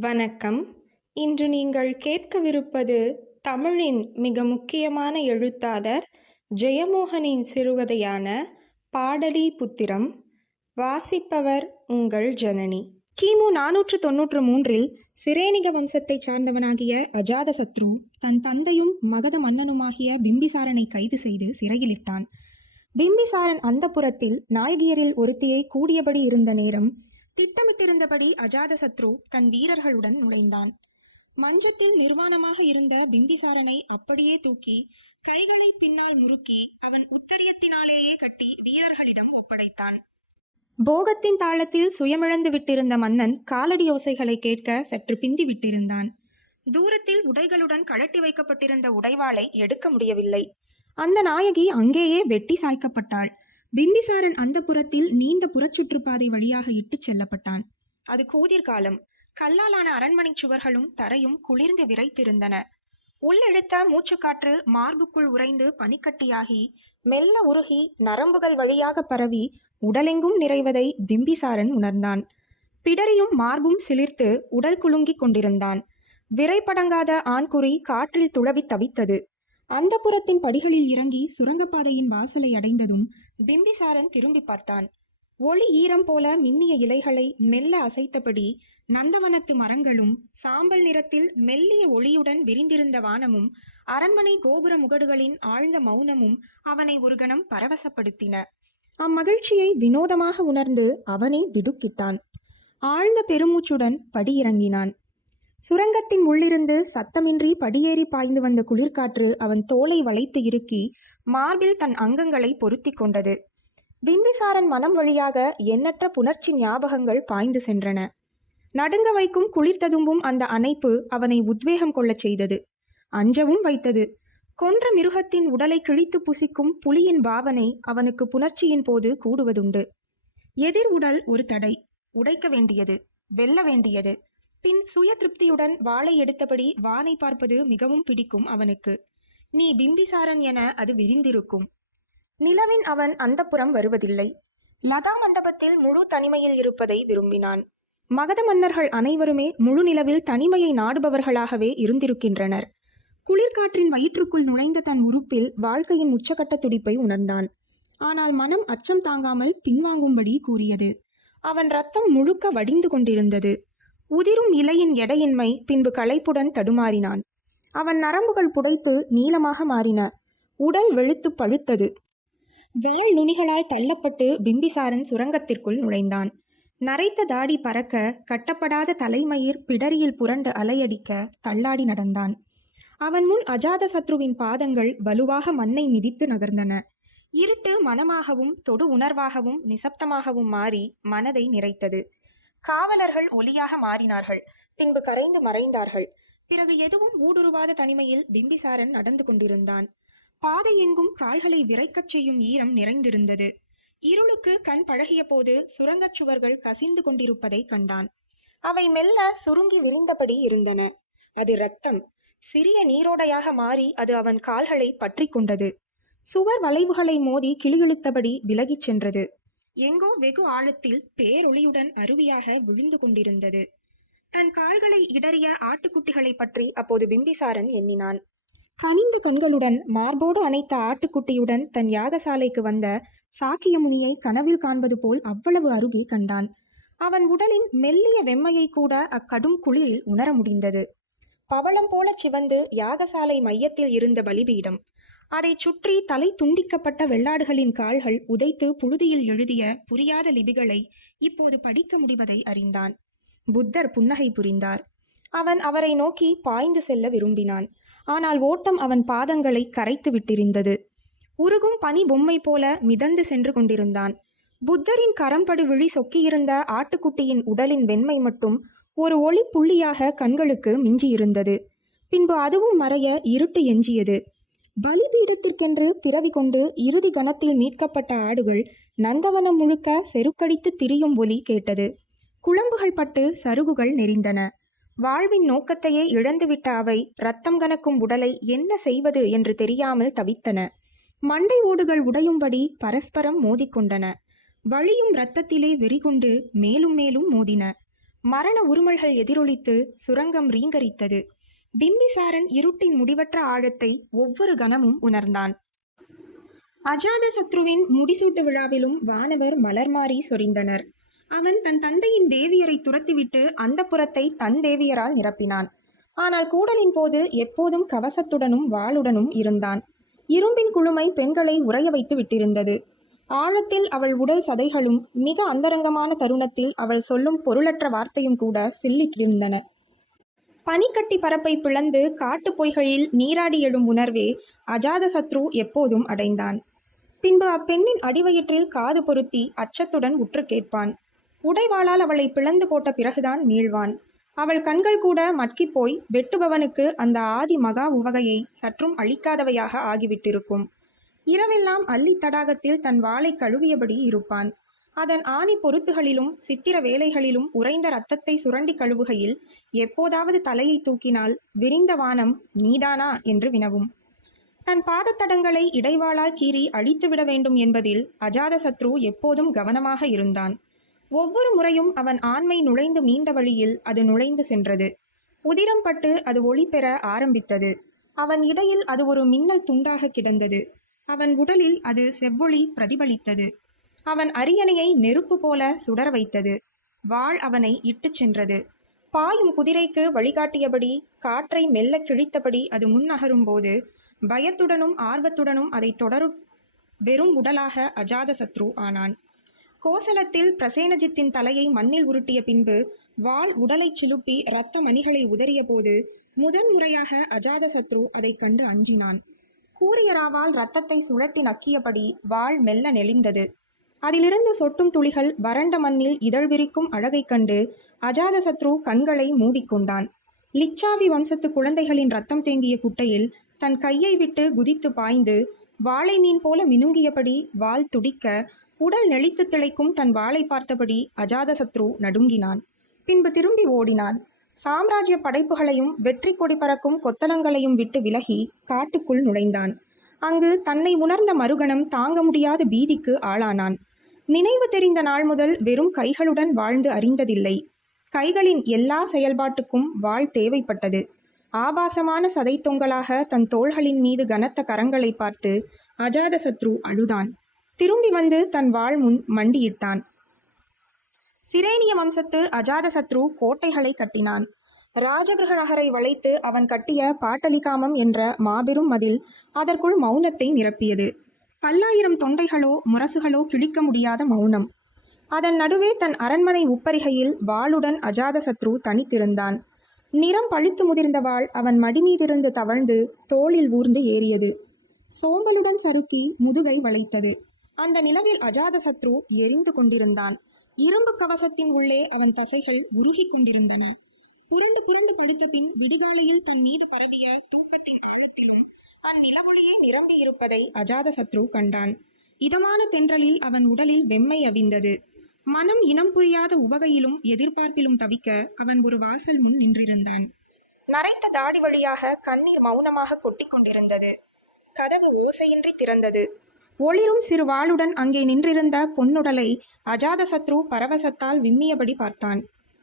வணக்கம். இன்று நீங்கள் கேட்கவிருப்பது தமிழின் மிக முக்கியமான எழுத்தாளர் ஜெயமோகனின் சிறுகதையான பாடலி புத்திரம். வாசிப்பவர் உங்கள் ஜனனி. கிமு நானூற்று தொன்னூற்று மூன்றில் சிரேனிக வம்சத்தைச் சார்ந்தவனாகிய அஜாதசத்ரு தன் தந்தையும் மகத மன்னனுமாகிய பிம்பிசாரனை கைது செய்து சிறையிலிட்டான். பிம்பிசாரன் அந்தப்புறத்தில் நாயகியரில் ஒருத்தியை கூடியபடி இருந்த நேரம் திட்டமிட்டிருந்தபடி அஜாதசத்ரு தன் வீரர்களுடன் நுழைந்தான். மஞ்சத்தில் நிர்வாணமாக இருந்த பிம்பிசாரனை அப்படியே தூக்கி கைகளை பின்னால் முறுக்கி அவன் உத்தரியத்தினாலேயே கட்டி வீரர்களிடம் ஒப்படைத்தான். போகத்தின் தாளத்தில் சுயமிழந்து விட்டிருந்த மன்னன் காலடி யோசைகளை கேட்க சற்று பிந்தி விட்டிருந்தான். தூரத்தில் உடைகளுடன் கழட்டி வைக்கப்பட்டிருந்த உடைவாளை எடுக்க முடியவில்லை. அந்த நாயகி அங்கேயே வெட்டி சாய்க்கப்பட்டாள். பிம்பிசாரன் அந்த புறத்தில் நீண்ட புறச்சுற்றுப்பாதை வழியாக இட்டுச் செல்லப்பட்டான். அது கூதிர்காலம் கல்லாலான அரண்மனை சுவர்களும் தரையும் குளிர்ந்து விரைத்திருந்தன. உள்ளெடுத்த மூச்சுக்காற்று மார்புக்குள் உறைந்து பனிக்கட்டியாகி மெல்ல உருகி நரம்புகள் வழியாக பரவி உடலெங்கும் நிறைவதை பிம்பிசாரன் உணர்ந்தான். பிடரியும் மார்பும் சிலிர்த்து உடல் குலுங்கிக் கொண்டிருந்தான். விரைப்படங்காத ஆண்குறி காற்றில் துளவி தவித்தது. அந்த புறத்தின் படிகளில் இறங்கி சுரங்கப்பாதையின் வாசலை அடைந்ததும் பிம்பிசாரன் திரும்பி பார்த்தான். ஒளி ஈரம் போல மின்னிய இலைகளை மெல்ல அசைத்தபடி நந்தவனத்து மரங்களும் சாம்பல் நிறத்தில் மெல்லிய ஒளியுடன் விரிந்திருந்த வானமும் அரண்மனை கோபுர முகடுகளின் ஆழ்ந்த மௌனமும் அவனை ஒரு கணம் பரவசப்படுத்தின. அம்மகிழ்ச்சியை வினோதமாக உணர்ந்து அவனே திடுக்கிட்டான். ஆழ்ந்த பெருமூச்சுடன் படியிறங்கினான். சுரங்கத்தின் உள்ளிருந்து சத்தமின்றி படியேறி பாய்ந்து வந்த குளிர்காற்று அவன் தோலை வளைத்து இறுக்கி மார்பில் தன் அங்கங்களை பொருத்தி கொண்டது. பிம்பிசாரன் மனம் வழியாக எண்ணற்ற புணர்ச்சி ஞாபகங்கள் பாய்ந்து சென்றன. நடுங்க வைக்கும் குளிர் ததும்பும் அந்த அணைப்பு அவனை உத்வேகம் கொள்ளச் செய்தது. அஞ்சவும் வைத்தது. கொன்ற மிருகத்தின் உடலை கிழித்து புசிக்கும் புலியின் பாவனை அவனுக்கு புணர்ச்சியின் போது கூடுவதுண்டு. எதிர் உடல் ஒரு தடை. உடைக்க வேண்டியது. வெல்ல வேண்டியது. பின் சுய திருப்தியுடன் வாளை எடுத்தபடி வானை பார்ப்பது மிகவும் பிடிக்கும் அவனுக்கு. நீ பிம்பிசாரம் என அது விரிந்திருக்கும். நிலவின் அவன் அந்தப்புறம் வருவதில்லை. லதா மண்டபத்தில் முழு தனிமையில் இருப்பதை விரும்பினான். மகத மன்னர்கள் அனைவருமே முழு நிலவில் தனிமையை நாடுபவர்களாகவே இருந்திருக்கின்றனர். குளிர்காற்றின் வயிற்றுக்குள் நுழைந்த தன் உறுப்பில் வாழ்க்கையின் உச்சகட்ட துடிப்பை உணர்ந்தான். ஆனால் மனம் அச்சம் தாங்காமல் பின்வாங்கும்படி கூறியது. அவன் ரத்தம் முழுக்க வடிந்து கொண்டிருந்தது. உதிரும் இலையின் எடையின்மை பின்பு களைப்புடன் தடுமாறினான். அவன் நரம்புகள் புடைத்து நீளமாக மாறின. உடல் வெளுத்து பழுத்தது. வேல் நுனிகளால் தள்ளப்பட்டு பிம்பிசாரன் சுரங்கத்திற்குள் நுழைந்தான். நரைத்த தாடி பறக்க கட்டப்படாத தலைமயிர் பிடரியில் புரண்டு அலையடிக்க தள்ளாடி நடந்தான். அவன் முன் அஜாத சத்ருவின் பாதங்கள் வலுவாக மண்ணை மிதித்து நகர்ந்தன. இருட்டு மனமாகவும் தொடு உணர்வாகவும் நிசப்தமாகவும் மாறி மனதை நிறைத்தது. காவலர்கள் ஒலியாக மாறினார்கள். பின்பு கரைந்து மறைந்தார்கள். பிறகு எதுவும் ஊடுருவாத தனிமையில் பிம்பிசாரன் நடந்து கொண்டிருந்தான். பாதை எங்கும் கால்களை விரைக்கச் செய்யும் ஈரம் நிறைந்திருந்தது. இருளுக்கு கண் பழகிய போது சுரங்கச் சுவர்கள் கசிந்து கொண்டிருப்பதை கண்டான். அவை மெல்ல சுருங்கி விரிந்தபடி இருந்தன. அது ரத்தம் சிறிய நீரோடையாக மாறி அது அவன் கால்களை பற்றி கொண்டது. சுவர் வளைவுகளை மோதி கிளிகிழித்தபடி விலகிச் சென்றது. எங்கோ வெகு ஆழத்தில் பேரொளியுடன் அருவியாக விழுந்து கொண்டிருந்தது. தன் கால்களை இடறிய ஆட்டுக்குட்டிகளை பற்றி அப்போது பிம்பிசாரன் எண்ணினான். கனிந்த கண்களுடன் மார்போடு அணைத்த ஆட்டுக்குட்டியுடன் தன் யாகசாலைக்கு வந்த சாக்கியமுனியை கனவில் காண்பது போல் அவ்வளவு அருகே கண்டான். அவன் உடலின் மெல்லிய வெம்மையை கூட அக்கடும் குளிரில் உணர முடிந்தது. பவளம் போல சிவந்து யாகசாலை மையத்தில் இருந்த பலிபீடம். அதைச் சுற்றி தலை துண்டிக்கப்பட்ட வெள்ளாடுகளின் கால்கள் உதைத்து புழுதியில் எழுதிய புரியாத லிபிகளை இப்போது படிக்க முடிவதை அறிந்தான். புத்தர் புன்னகை புரிந்தார். அவன் அவரை நோக்கி பாய்ந்து செல்ல விரும்பினான். ஆனால் ஓட்டம் அவன் பாதங்களை கரைத்து விட்டிருந்தது. உருகும் பனி பொம்மை போல மிதந்து சென்று கொண்டிருந்தான். புத்தரின் கரம்படு விழி சொக்கியிருந்த ஆட்டுக்குட்டியின் உடலின் வெண்மை மட்டும் ஒரு ஒளி புள்ளியாக கண்களுக்கு மிஞ்சியிருந்தது. பின்பு அதுவும் மறைய இருட்டு எஞ்சியது. பலிபீடத்திற்கென்று பிறவி கொண்டு இறுதி கணத்தில் மீட்கப்பட்ட ஆடுகள் நந்தவனம் முழுக்க செருக்கடித்து திரியும் ஒலி கேட்டது. குழம்புகள் பட்டு சருகுகள் நெறிந்தன. வாழ்வின் நோக்கத்தையே இழந்துவிட்ட அவை ரத்தம் கனக்கும் உடலை என்ன செய்வது என்று தெரியாமல் தவித்தன. மண்டை ஓடுகள் உடையும்படி பரஸ்பரம் மோதிக்கொண்டன வழியும் இரத்தத்திலே வெறிகொண்டு மேலும் மேலும் மோதின. மரண உருமல்கள் எதிரொலித்து சுரங்கம் ரீங்கரித்தது. பிம்பிசாரன் இருட்டின் முடிவற்ற ஆழத்தை ஒவ்வொரு கணமும் உணர்ந்தான். அஜாத சத்ருவின் முடிசூட்டு விழாவிலும் வானவர் மலர்மாறி சொரிந்தனர். அவன் தன் தந்தையின் தேவியரை துரத்திவிட்டு அந்த புறத்தை தன் தேவியரால் நிரப்பினான். ஆனால் கூடலின் போது எப்போதும் கவசத்துடனும் வாளுடனும் இருந்தான். இரும்பின் குழுமை பெண்களை உறைய வைத்து விட்டிருந்தது. ஆழத்தில் அவள் உடல் சதைகளும் மிக அந்தரங்கமான தருணத்தில் அவள் சொல்லும் பொருளற்ற வார்த்தையும் கூட சில்லிட்டிருந்தன. பனிக்கட்டி பரப்பை பிளந்து காட்டுப் பொய்களில் நீராடி எழும் உணர்வே அஜாதசத்ரு எப்போதும் அடைந்தான். பின்பு அப்பெண்ணின் அடிவயிற்றில் காது பொருத்தி அச்சத்துடன் உற்று கேட்பான். உடைவாளால் அவளை பிளந்து போட்ட பிறகுதான் மீழ்வான் அவள் கண்கள் கூட மட்கிப்போய் வெட்டுபவனுக்கு அந்த ஆதி மகா உவகையை சற்றும் அழிக்காதவையாக ஆகிவிட்டிருக்கும். இரவெல்லாம் அள்ளி தடாகத்தில் தன் வாளை கழுவியபடி இருப்பான். அதன் ஆணி பொருத்துகளிலும் சித்திர வேலைகளிலும் உறைந்த ரத்தத்தை சுரண்டி கழுவுகையில் எப்போதாவது தலையை தூக்கினால் விரிந்த வானம் நீதானா என்று வினவும். தன் பாதத்தடங்களை இடைவாளால் கீறி அழித்துவிட வேண்டும் என்பதில் அஜாதசத்ரு எப்போதும் கவனமாக இருந்தான். ஒவ்வொரு முறையும் அவன் ஆண்மை நுழைந்து மீண்ட வழியில் அது நுழைந்து சென்றது. உதிரம் பட்டு அது ஒளி பெற ஆரம்பித்தது. அவன் இடையில் அது ஒரு மின்னல் துண்டாக கிடந்தது. அவன் உடலில் அது செவ்வொளி பிரதிபலித்தது. அவன் அரியணையை நெருப்பு போல சுடர வைத்தது. வாள் அவனை இட்டுச் சென்றது. பாயும் குதிரைக்கு வழிகாட்டியபடி காற்றை மெல்ல கிழித்தபடி அது முன்னகரும்போது பயத்துடனும் ஆர்வத்துடனும் அதை தொடரும் வெறும் உடலாக அஜாதசத்ரு ஆனான். கோசலத்தில் பிரசேனஜித்தின் தலையை மண்ணில் உருட்டிய பின்பு வாள் உடலைச் சிலுப்பி இரத்த மணிகளை உதறியபோது முதன் முறையாக அஜாதசத்ரு அதைக் கண்டு அஞ்சினான். கூரியராவால் இரத்தத்தை சுழட்டி நக்கியபடி வாள் மெல்ல நெளிந்தது. அதிலிருந்து சொட்டும் துளிகள் வறண்ட மண்ணில் இதழ் விரிக்கும் அழகைக் கண்டு அஜாதசத்ரு கண்களை மூடிக்கொண்டான். லிச்சாவி வம்சத்து குழந்தைகளின் ரத்தம் தேங்கிய குட்டையில் தன் கையை விட்டு குதித்து பாய்ந்து வாளை மீன் போல மினுங்கியபடி வாள் துடிக்க உடல் நெளித்து திளைக்கும் தன் வாளை பார்த்தபடி அஜாதசத்ரு நடுங்கினான். பின்பு திரும்பி ஓடினான். சாம்ராஜ்ய படைப்புகளையும் வெற்றி கொடி பறக்கும் கொத்தளங்களையும் விட்டு விலகி காட்டுக்குள் நுழைந்தான். அங்கு தன்னை உணர்ந்த மறுகணம் தாங்க முடியாத பீதிக்கு ஆளானான். நினைவு தெரிந்த நாள் முதல் வெறும் கைகளுடன் வாழ்ந்து அறிந்ததில்லை. கைகளின் எல்லா செயல்பாட்டுக்கும் வாள் தேவைப்பட்டது. ஆபாசமான சதை தொங்கலாக தன் தோள்களின் மீது கனத்த கரங்களை பார்த்து அஜாதசத்ரு அழுதான். திரும்பி வந்து தன் வாழ் முன் மண்டியிட்டான். சிரேனிய வம்சத்து அஜாதசத்ரு கோட்டைகளை கட்டினான். ராஜகிருக நகரை வளைத்து அவன் கட்டிய பாட்டலிகாமம் என்ற மாபெரும் மதில் அதற்குள் மௌனத்தை நிரப்பியது. பல்லாயிரம் தொண்டைகளோ முரசுகளோ கிழிக்க முடியாத மௌனம். அதன் நடுவே தன் அரண்மனை உப்பரிகையில் வாளுடன் அஜாதசத்ரு தனித்திருந்தான். நிறம் பழுத்து முதிர்ந்த வாள் அவன் மடிமீதிருந்து தவழ்ந்து தோளில் ஊர்ந்து ஏறியது. சோம்பலுடன் சறுக்கி முதுகை வளைத்தது. அந்த நிலவில் அஜாதசத்ரு எரிந்து கொண்டிருந்தான். இரும்பு கவசத்தின் உள்ளே அவன் தசைகள் உருகிக் கொண்டிருந்தன. புரண்டு புரண்டு படித்த பின் விடுகாலையில் தன் மீது பரவிய தூக்கத்தின் அழுத்திலும் அந்நிலவொளியே நிரம்பி இருப்பதை அஜாதசத்ரு கண்டான். இதமான தென்றலில் அவன் உடலில் வெம்மை அவிந்தது. மனம் இனம் புரியாத உவகையிலும் எதிர்பார்ப்பிலும் தவிக்க அவன் ஒரு வாசல் முன் நின்றிருந்தான். நரைத்த தாடி வழியாக கண்ணீர் மௌனமாக கொட்டிக்கொண்டிருந்தது கதவு ஓசையின்றி திறந்தது. ஒளிரும் சிறு வாளுடன் அங்கே நின்றிருந்த பொன்னுடலை அஜாதசத்ரு பரவசத்தால் விம்மியபடி பார்த்தான்.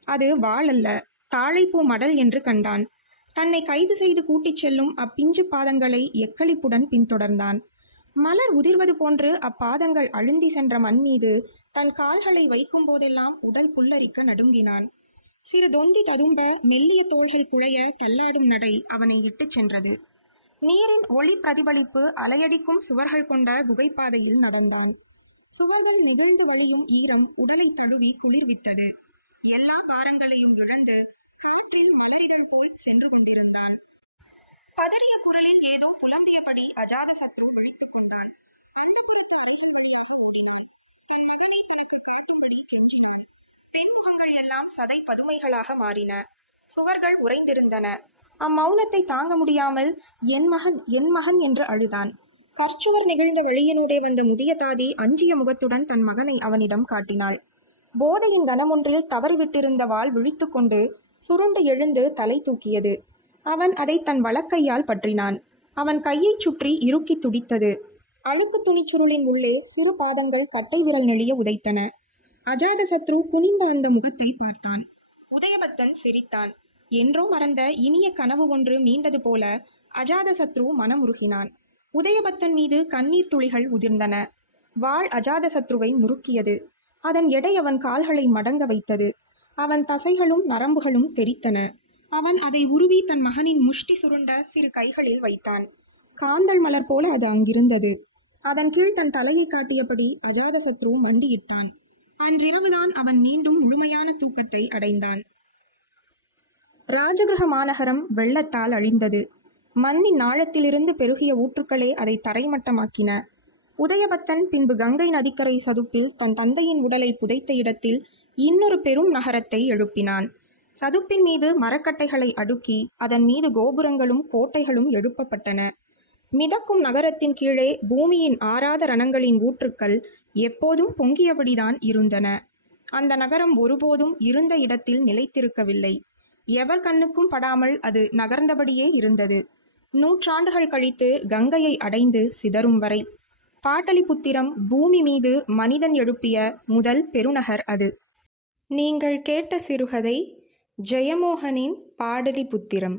அது வாள் அல்ல தாழைப்பூ மடல் என்று கண்டான். தன்னை கைது செய்து கூட்டிச் செல்லும் அப்பிஞ்சு பாதங்களை எக்களிப்புடன் பின்தொடர்ந்தான். மலர் உதிர்வது போன்று அப்பாதங்கள் அழுந்தி சென்ற மண் மீது தன் கால்களை வைக்கும் போதெல்லாம் உடல் புல்லரிக்க நடுங்கினான். சிறு தொந்தி ததும்ப மெல்லிய தோள்கள் குழைய தள்ளாடும் நடை அவனை இட்டுச் சென்றது. நீரின் ஒளி பிரதிபலிப்பு அலையடிக்கும் சுவர்கள் கொண்ட குகைப்பாதையில் நடந்தான். சுவர்கள் நெகிழ்ந்து வழியும் ஈரம் உடலை தழுவி குளிர்வித்தது. எல்லா பாரங்களையும் இழந்து காற்றில் மலரிகள் போல் சென்று கொண்டிருந்தான். பதறிய குரலில் ஏதோ புலம்பியபடி அஜாதசத்ரு விழித்துக் கொண்டான். தன் மகனை தனக்கு காட்டும்படி கெஞ்சினான். பெண்முகங்கள் எல்லாம் சதை பதுமைகளாக மாறின. சுவர்கள் உறைந்திருந்தன. அம்மௌனத்தை தாங்க முடியாமல் என் மகன் என் மகன் என்று அழுதான். கற்சுவர் நிகழ்ந்த வழியினூடே வந்த முதிய தாதி அஞ்சிய முகத்துடன் தன் மகனை அவனிடம் காட்டினாள். போதையின் கனமொன்றில் தவறிவிட்டிருந்த வாள் விழித்துக்கொண்டு சுருண்டு எழுந்து தலை தூக்கியது. அவன் அதை தன் வலக்கையால் பற்றினான். அவன் கையைச் சுற்றி இறுக்கி துடித்தது. அழுக்கு துணிச்சுருளின் உள்ளே சிறு பாதங்கள் கட்டை விரல் நெளிய உதைத்தன. அஜாதசத்ரு குனிந்த அந்த முகத்தை பார்த்தான். உதயபத்தன் சிரித்தான். என்றோ மறந்த இனிய கனவு ஒன்று மீண்டது போல அஜாதசத்ரு மனமுருகினான். உதயபத்தன் மீது கண்ணீர் துளிகள் உதிர்ந்தன. வாள் அஜாதசத்ருவை முறுக்கியது. அதன் எடை அவன் கால்களை மடங்க வைத்தது. அவன் தசைகளும் நரம்புகளும் தெறித்தன அவன் அதை உருவி தன் மகனின் முஷ்டி சுருண்ட சிறு கைகளில் வைத்தான். காந்தல் மலர் போல அது அங்கிருந்தது. அதன் கீழ் தன் தலையை காட்டியபடி அஜாதசத்ரு மண்டியிட்டான். அன்றிரவுதான் அவன் மீண்டும் முழுமையான தூக்கத்தை அடைந்தான். ராஜகிரக மாநகரம் வெள்ளத்தால் அழிந்தது. மண்ணின் ஆழத்திலிருந்து பெருகிய ஊற்றுக்களே அதை தரைமட்டமாக்கின. உதயபத்தன் பின்பு கங்கை நதிக்கரை சதுப்பில் தன் தந்தையின் உடலை புதைத்த இடத்தில் இன்னொரு பெரும் நகரத்தை எழுப்பினான். சதுப்பின் மீது மரக்கட்டைகளை அடுக்கி அதன் மீது கோபுரங்களும் கோட்டைகளும் எழுப்பப்பட்டன. மிதக்கும் நகரத்தின் கீழே பூமியின் ஆறாத ரணங்களின் ஊற்றுக்கள் எப்போதும் பொங்கியபடிதான் இருந்தன. அந்த நகரம் ஒருபோதும் இருந்த இடத்தில் நிலைத்திருக்கவில்லை. எவர் கண்ணுக்கும் படாமல் அது நகர்ந்தபடியே இருந்தது. நூற்றாண்டுகள் கழித்து கங்கையை அடைந்து சிதறும் வரை பாட்டலிபுத்திரம் பூமி மீது மனிதன் எழுப்பிய முதல் பெருநகர் அது. நீங்கள் கேட்ட சிறுகதை ஜெயமோகனின் பாடலிபுத்திரம்